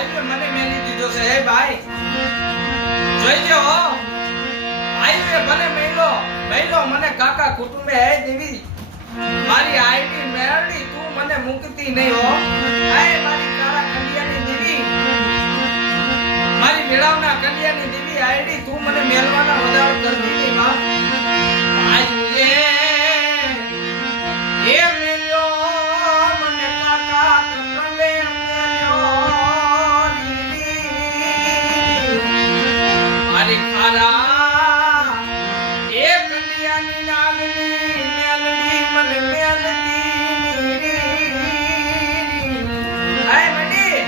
આયુ મને મેલી દીધો છે હે ભાઈ જોઈજો હો આયુ ભલે મેલો મને કાકા કુટુંબે હે દેવી મારી આઈડી મેળડી તું મને મુકતી નહીં હો આય મારી કાળા કંડિયાની દેવી મારી મેળાવના કંડિયાની દેવી આઈડી તું મને મેલવાના વધાર કરતી નહીં માં આયુ એ મેલ્યો મને કાકા કુટુંબે મારી ખારા એ કંડિયાની નાગની